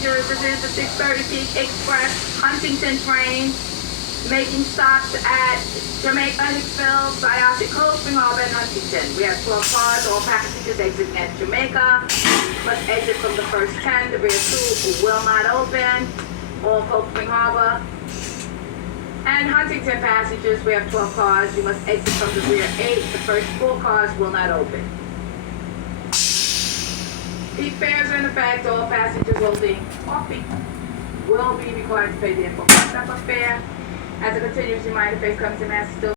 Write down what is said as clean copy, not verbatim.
passengers, this is the 6:30 peak express Huntington train, making stops at Jamaica, Hicksville, Syosset, Cold Spring Harbor, and Huntington. We have 12 cars, all passengers exiting at Jamaica. Must exit from the first 10. The rear 2 will not open. All Cold Spring Harbor. And Huntington passengers, we have 12 cars. You must exit from the rear 8. The first 4 cars will not open. Peak fares are in effect. All passengers holding coffee will be required to pay the full fare. As a continuous reminder, face comes to mass still